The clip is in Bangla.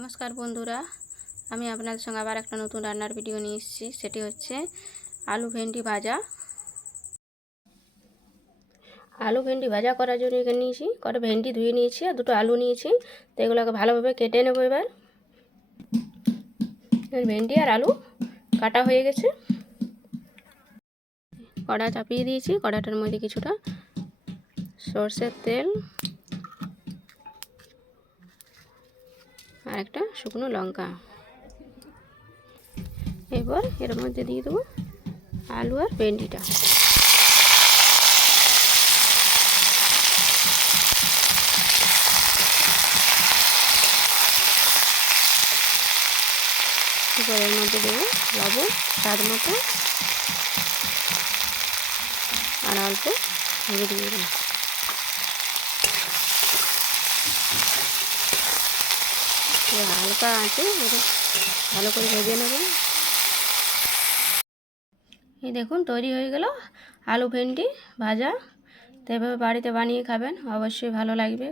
নমস্কার বন্ধুরা, আমি আপনাদের সঙ্গে আবার একটা নতুন রান্নার ভিডিও নিয়ে এসেছি। সেটি হচ্ছে আলু ভেন্ডি ভাজা। আলু ভেন্ডি ভাজা করার জন্য এখানে নিয়েছি কটা ভেন্ডি ধুয়ে নিয়েছি আর দুটো আলু নিয়েছি। তো এগুলোকে ভালোভাবে কেটে নেব। এবার ভেন্ডি আর আলু কাটা হয়ে গেছে। কড়া চাপিয়ে দিয়েছি, কড়াটার মধ্যে কিছুটা সরষের তেল আর একটা শুকনো লঙ্কা। এবার এর মধ্যে দিয়ে দেবো আলু আর ভেন্ডিটা। এবার এর মধ্যে দেবো লবণ স্বাদ মতো আর অল্প হলুদ গুঁড়ো। হালকা আছে ভালো করে ভেজে নেব। এই দেখুন তৈরি হয়ে গেল আলু ভেন্ডি ভাজা। তো এভাবে বাড়িতে বানিয়ে খাবেন, অবশ্যই ভালো লাগবে।